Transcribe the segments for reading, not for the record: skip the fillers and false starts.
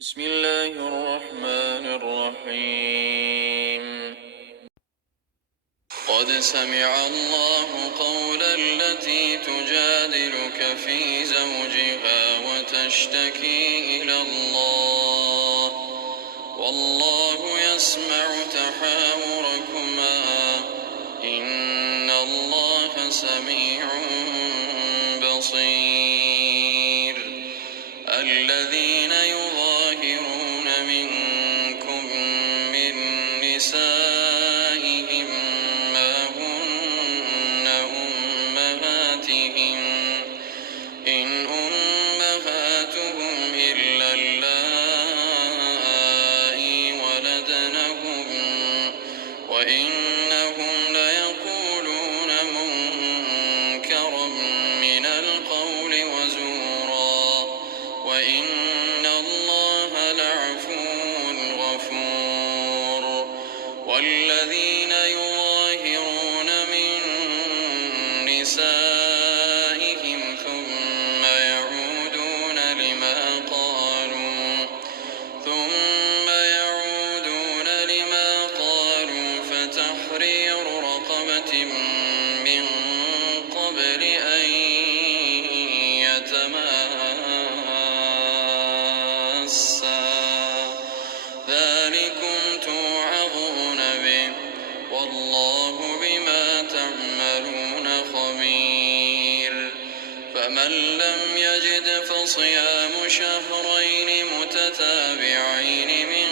بسم الله الرحمن الرحيم. قد سمع الله قول التي تجادلك في زوجها وتشتكي إلى الله والله يسمع تحاوركما إن الله سميع بصير. الذين يظاهرون منكم من نسائهم ما هن أمهاتهم إن أمهاتهم إلا اللائي ولدنهم وإنهم ليقولون منكرا من القول وزورا وإن الله لعفو غفور. والذين يظاهرون من نسائهم ثم يعودون لما قالوا فتحرير رقبة من قبل أن يتماسا ذلكم توعظون به والله بما تعملون خبير. فمن لم يجد فصيام شهرين متتابعين من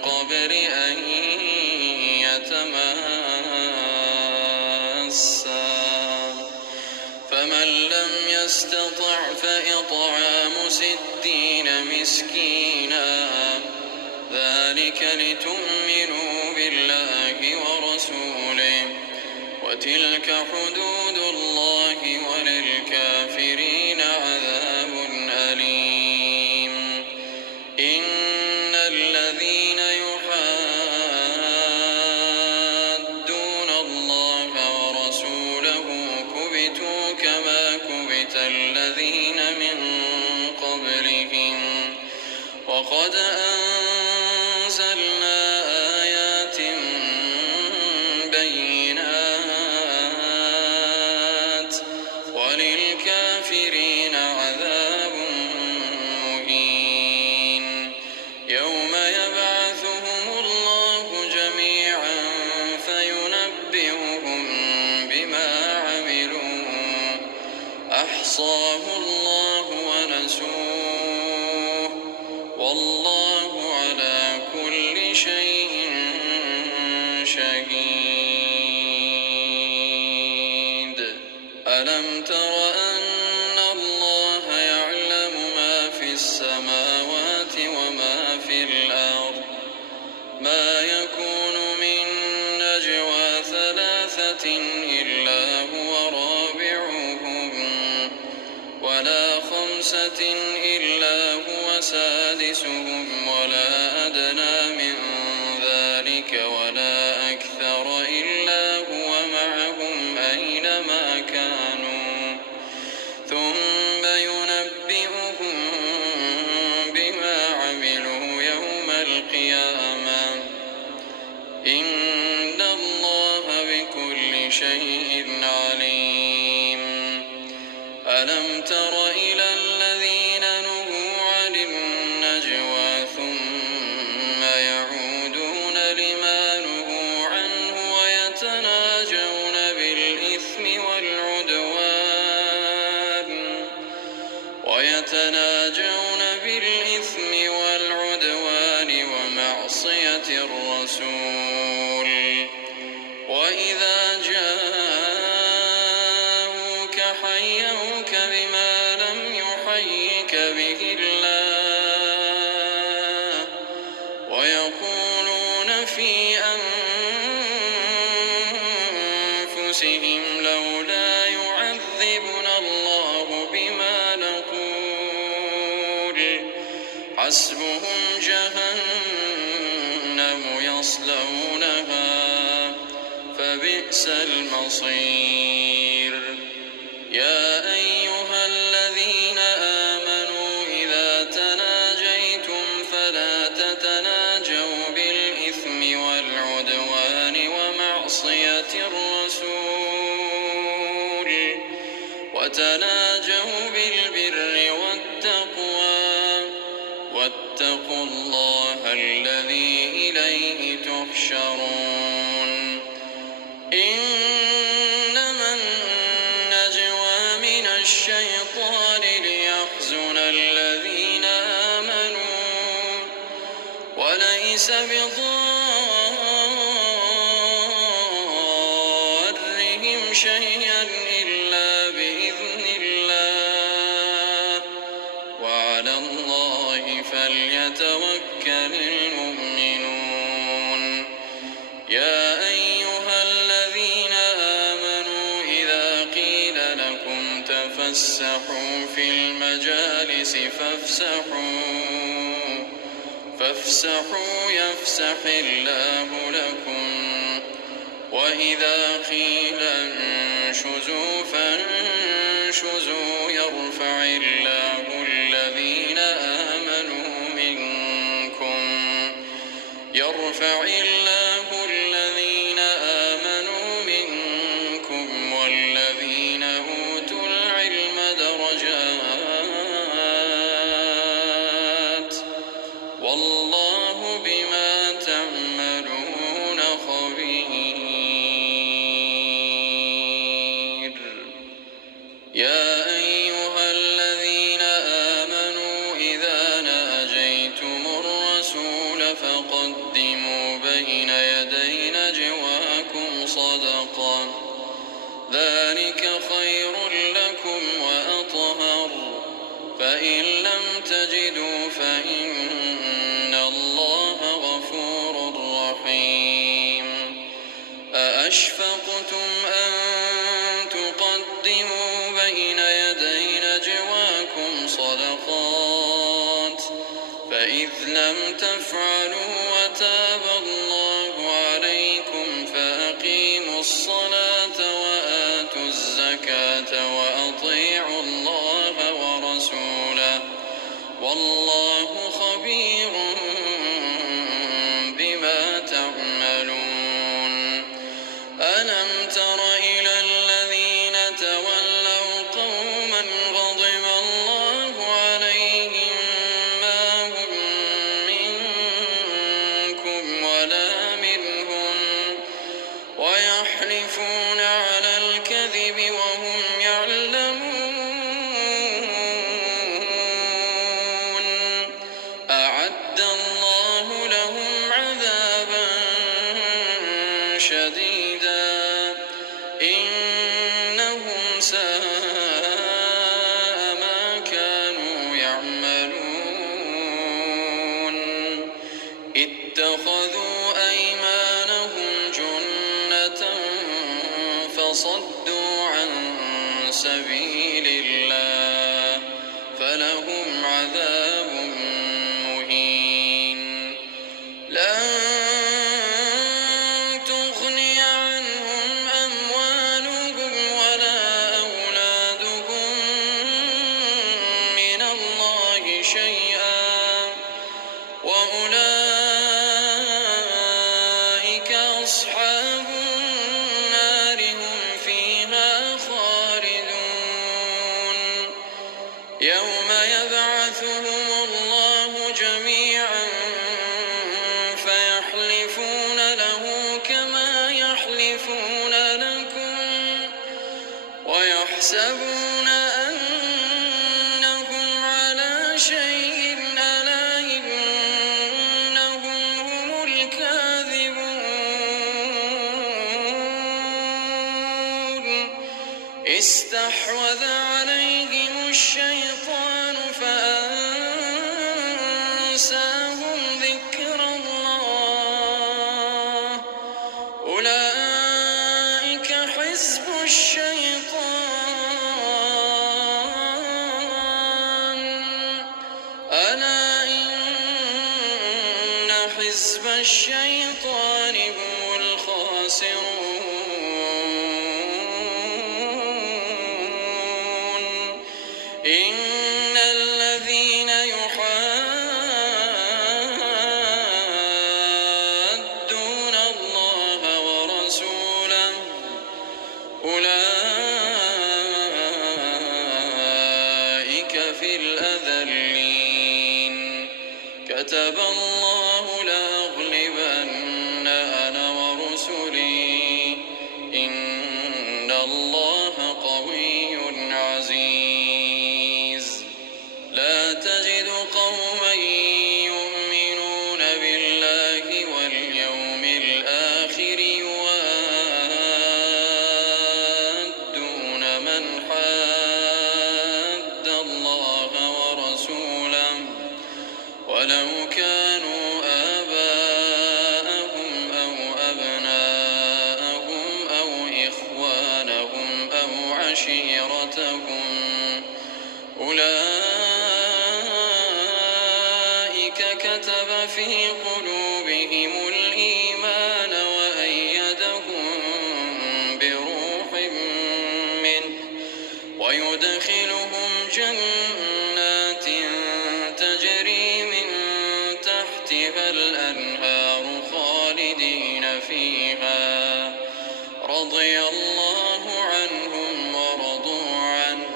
قبل أن يتماسا فمن لم يستطع فإطعام 60 مسكينا ذلك لتؤمنوا بالله ورسوله وتلك حدود الله وللكافرين عذاب أليم. إن الذين يحادون الله ورسوله كبتوا كما كبت الذين من قبلهم وقد أنزلنا آيات بينات وللكافرين عذاب مهين. يوم يبعثهم الله جميعا فينبئهم بما عملوا أحصاه الله ونسوه والله على كل شيء شهيد. ألم تر أن الله يعلم ما في السماوات وما في الأرض ما يكون من نجوى 3 إلا هو رابعهم ولا 5 إلا هو سادسهم ولا أدنى من ذلك ولا أكثر إلا هو معهم أينما كانوا ثم ينبئهم بما عملوا يوم القيامة إن الله بكل شيء عليم. ألم تر إلى الذين نهوا عن النجوى ثم يعودون لما نهوا عنه ويتناجون بالإثم والعدوان ومعصية الرسول وإذا جاءوك حيوك بما لم يحيك به الله ويقولون في أنفسهم لولا يعذبنا الله بما نقول حسبهم جهنم يصلونها فبئس المصير. يا أيها الذين آمنوا إذا تناجيتم وتناجوا بالبر والتقوى واتقوا الله الذي إليه تحشرون إنما النجوى من الشيطان ليحزن الذين آمنوا وليس بضارهم شيئا إلا بإذن الله وعلى الله فليتوكل المؤمنون يا أيها الذين آمنوا إذا قيل لكم تفسحوا في المجالس فافسحوا يفسح الله لكم وإذا قيل انشزوا فانشزوا يرفع الله الذين آمنوا منكم والذين أوتوا العلم درجات والله بما تعملون خبير يا أيها الذين آمنوا إذا ناجيتم الرسول فقدموا بين يدي نجواكم صدقة ذلك خير لكم وأطهر فإن لم تجدوا فإن الله غفور رحيم أأشفقتم أن تقدموا بين يدي نجواكم صدقات فإذ لم تفعلوا وتاب الله عليكم فأقيموا الصلاة وآتوا الزكاة وأطيعوا الله ورسوله والله خبير بما تعملون ألم تر إلى الذين تولوا قوما غضب الله عليهم ما هم منكم ولا منهم ويحلفون على الكذب وهم يعلمون أعد الله لهم عذابا شديدا إنهم ساء ما كانوا يعملون اتخذوا أيمانهم جنة فصدوا عن سبيل الله فلهم عذاب مهين لن تغني عنهم أموالهم ولا أولادهم من الله شيئا وأولئك أصحاب النار هم فيها خالدون يوم يبعثهم الله جميعا فيحلفون له كما يحلفون لكم ويحسبون أنهم على شيء ألا إنهم هم الكاذبون استحوذ عليهم الشيطان فأنساهم ذكر الله أولئك حزب الشيطان ألا إن حزب الشيطان هم الخاسرون إن الذين يحادون الله ورسوله أولئك في الأذلين كتب الله لأغلبن أنا ورسلي إن الله قوي عزيز لا تجد قوما يؤمنون بالله واليوم الآخر يوادون من حاد الله ورسوله ولو كانوا آباءهم أو أبناءهم أو إخوانهم أو عشيرتهم أولئك كتب في قلوبهم الإيمان وأيدهم بروح منه ويدخلهم جنات تجري من تحتها الأنهار خالدين فيها رضي الله عنهم ورضوا عنه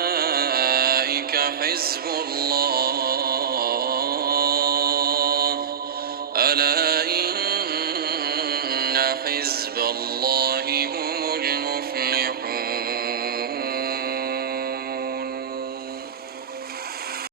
أولئك حزب الله ألا